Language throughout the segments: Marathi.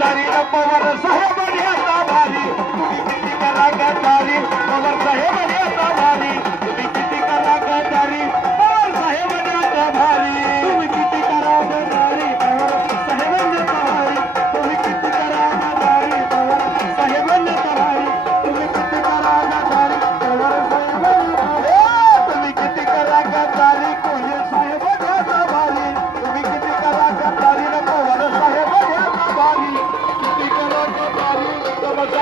तारी अमर साहेब रे ताबारी दिल्ली का राजा तारी अमर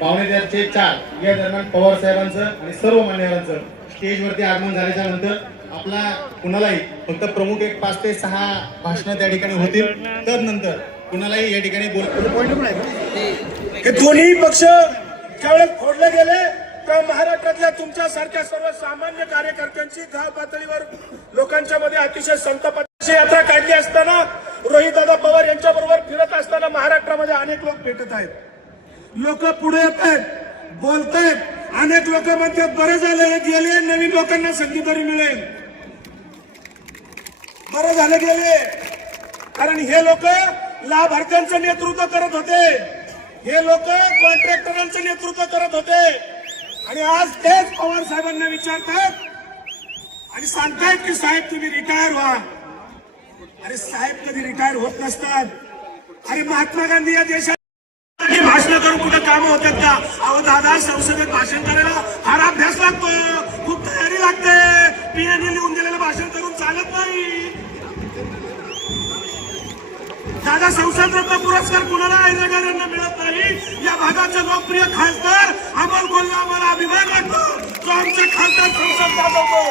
पावणे चारचे चार या दरम्यान पवार साहेबांचं आणि सर्व मान्यवरांचं स्टेजवरती आगमन झाल्याच्यानंतर आपला कुणालाही फक्त प्रमुख एक पाच ते सहा भाषणं त्या ठिकाणी होतील. तदनंतर कुणालाही या ठिकाणी बोल हे दोन्ही पक्ष ज्यावेळेस फोडले गेले तर महाराष्ट्रातल्या तुमच्या सारख्या सर्व सामान्य कार्यकर्त्यांची गाव पातळीवर लोकांच्या मध्ये अतिशय संतापाची यात्रा काढली असताना रोहितदादा पवार यांच्या बरोबर फिरत असताना महाराष्ट्रामध्ये अनेक लोक भेटत आहेत. लोक पुढे येत आहेत बोलत आहेत अनेक लोक म्हणतात बरे झाले हे गेले नवीन लोकांना संधी तरी मिळेल. बरं झालं गेले. कारण हे लोक लाभार्थ्यांचं नेतृत्व करत होते. हे लोक कॉन्ट्रॅक्टरांचं नेतृत्व करत होते. आणि आज तेच पवार साहेबांना विचारतात आणि सांगतायत की साहेब तुम्ही रिटायर व्हा. अरे साहेब कधी रिटायर होत नसतात. अरे महात्मा गांधी या देशात भाषण करून कुठं काम होतात का? अहो दादा संसदेत भाषण करायला फार अभ्यास लागतो खूप तयारी लागते. पीएनए लिहून दिलेलं भाषण करून चालत नाही. दादा संसद रत्न पुरस्कार कुणाला ऐरगारांना मिळत नाही. या भागाचे लोकप्रिय खासदार अमोल गोल्ला आम्हाला अभिमान वाटतो. जो आमचे खासदार संसद गाजवतो.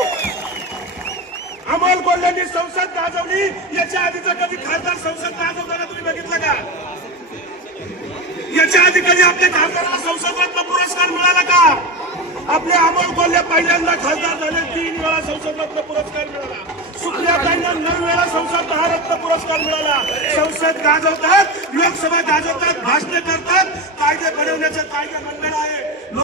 अमोल गोल्ल्यांनी संसद गाजवली. याच्या आधीचा कधी खासदार संसद गाजवताना तुम्ही बघितलं का? याच्या आधी कधी आपल्या खासदाराला संसदरत्न पुरस्कार मिळाला का? आपले अमोल कोल्हे पहिल्यांदा खासदार झाले तीन वेळा संसदरत्न पुरस्कार मिळाला. सुप्रियाताईंना नऊ वेळा संसद महारत्न पुरस्कार मिळाला. संसद गाजवतात लोकसभा गाजवतात भाषण करतात कायदे बनवण्याचं कायदे मंडळ आहे.